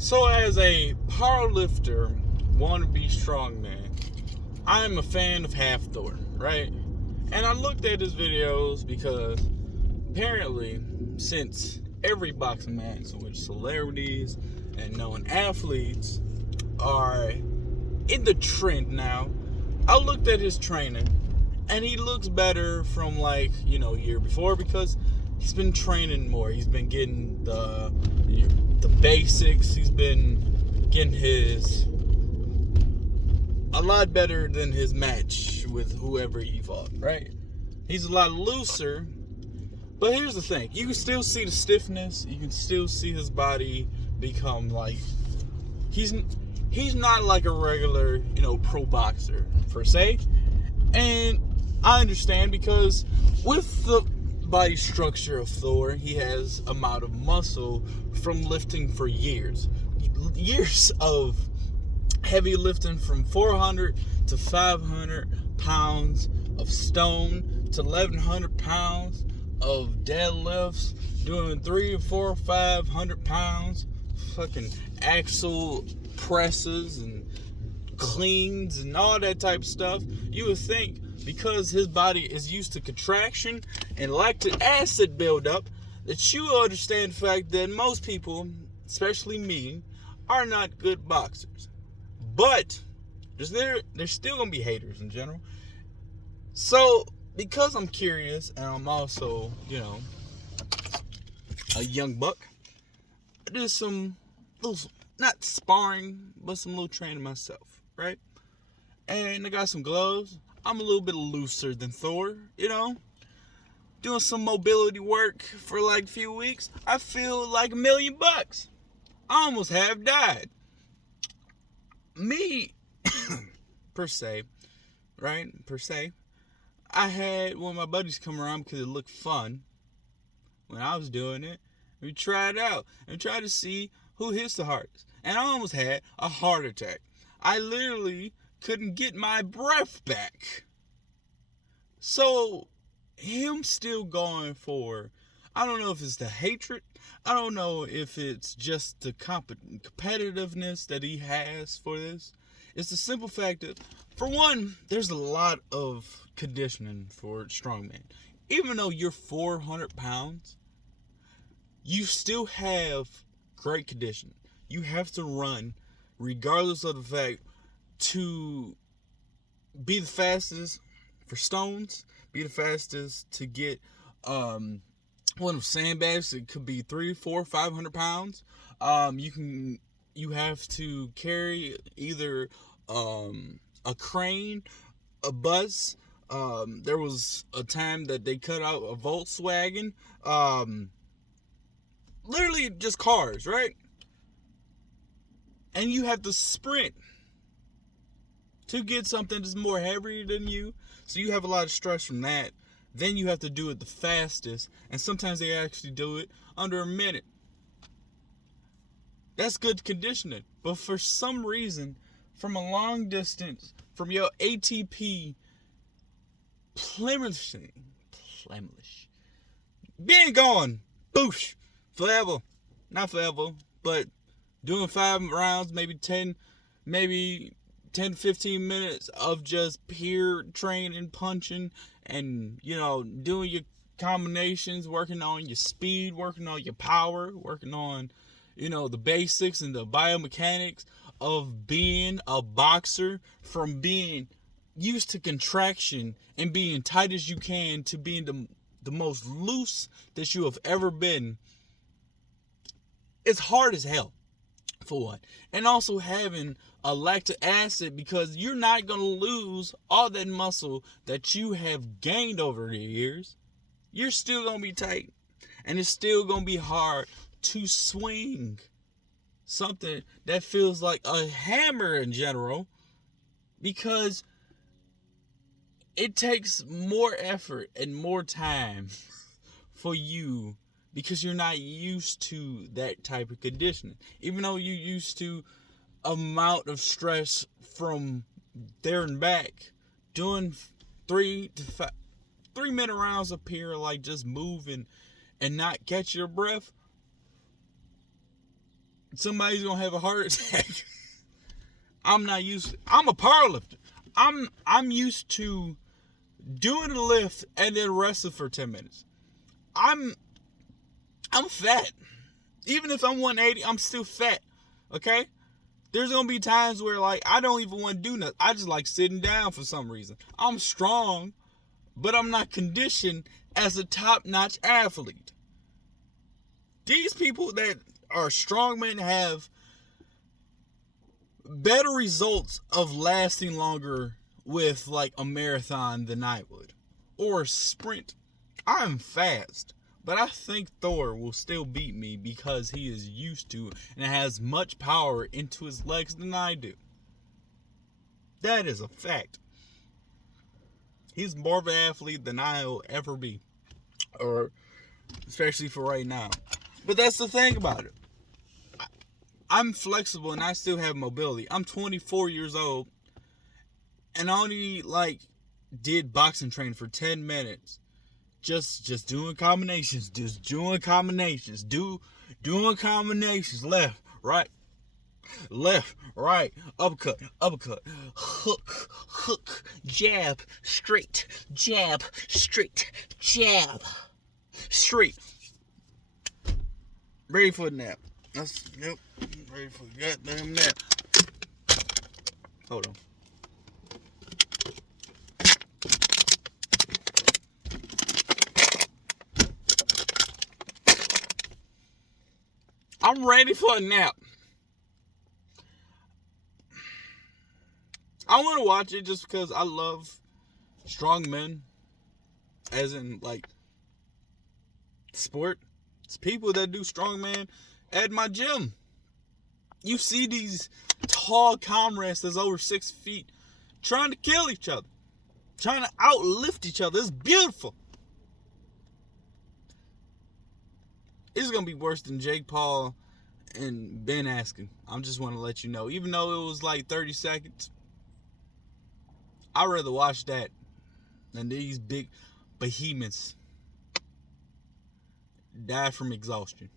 So, as a powerlifter, wannabe strongman, I'm a fan of Half Thor, right? And I looked at his videos because apparently, since every boxing match in which celebrities and known athletes are in the trend now, I looked at his training and he looks better from year before because he's been training more. He's been getting the basics. He's been getting his a lot better than his match with whoever he fought, right? He's a lot looser. But here's the thing. You can still see the stiffness. You can still see his body become he's not like a regular, pro boxer per se. And I understand because with the body structure of Thor, he has amount of muscle from lifting for years. Years of heavy lifting from 400 to 500 pounds of stone to 1100 pounds of deadlifts, doing 300, 400, 500 pounds, fucking axle presses and cleans and all that type of stuff. You would think because his body is used to contraction and lactic acid buildup that you will understand the fact that most people, especially me, are not good boxers. But there's still gonna be haters in general. So because I'm curious and I'm also, a young buck, I did some little, not sparring, but some little training myself, right? And I got some gloves. I'm a little bit looser than Thor, doing some mobility work for a few weeks. I feel like $1,000,000. I almost have died. Me, per se, right? Per se, I had one of my buddies come around because it looked fun when I was doing it. We tried it out and tried to see who hits the hardest. And I almost had a heart attack. I literally couldn't get my breath back. So, him still going for, I don't know if it's the hatred. I don't know if it's just the competitiveness that he has for this. It's the simple fact that, for one, there's a lot of conditioning for strongman. Even though you're 400 pounds, you still have great conditioning. You have to run, regardless of the fact, to be the fastest for stones, be the fastest to get one of sandbags. It could be 300, 400, 500 pounds. You have to carry either a crane, a bus. There was a time that they cut out a Volkswagen. Literally just cars, right? And you have to sprint to get something that's more heavier than you. So you have a lot of stress from that. Then you have to do it the fastest. And sometimes they actually do it under a minute. That's good conditioning. But for some reason, from a long distance, from your ATP Plemish, being gone, boosh, forever. Not forever, but doing 5 rounds, maybe 10, 15 minutes of just pure training, punching, and, doing your combinations, working on your speed, working on your power, working on, the basics and the biomechanics of being a boxer, from being used to contraction and being tight as you can to being the most loose that you have ever been. It's hard as hell, for one. And also having a lactic acid, because you're not going to lose all that muscle that you have gained over the years. You're still going to be tight. And it's still going to be hard to swing something that feels like a hammer in general, because it takes more effort and more time for you, because you're not used to that type of conditioning. Even though you're used to amount of stress from there and back, doing 3 to 5 3-minute rounds up here, just moving and not catch your breath. somebody's gonna have a heart attack. I'm not used to, I'm a powerlifter. I'm used to doing a lift and then resting for 10 minutes. I'm fat. Even if I'm 180, I'm still fat. Okay? There's gonna be times where like I don't even want to do nothing. I just like sitting down for some reason. I'm strong, but I'm not conditioned as a top-notch athlete. These people that are strongmen have better results of lasting longer with like a marathon than I would, or a sprint. I'm fast, but I think Thor will still beat me because he is used to and has much power into his legs than I do. That is a fact. He's more of an athlete than I'll ever be, or especially for right now. But that's the thing about it. I'm flexible and I still have mobility. I'm 24 years old and I only like did boxing training for 10 minutes. Just doing combinations. Doing combinations. Left, right, uppercut, hook, jab, straight, jab, straight. Ready for a nap. Yep. Ready for a goddamn nap. Hold on. I'm ready for a nap. I want to watch it just because I love strong men. As in, like, sport. It's people that do strongman at my gym. You see these tall comrades that's over 6 feet trying to kill each other, trying to outlift each other. It's beautiful. It's going to be worse than Jake Paul and Ben Askren. I just want to let you know. Even though it was like 30 seconds, I'd rather watch that than these big behemoths die from exhaustion.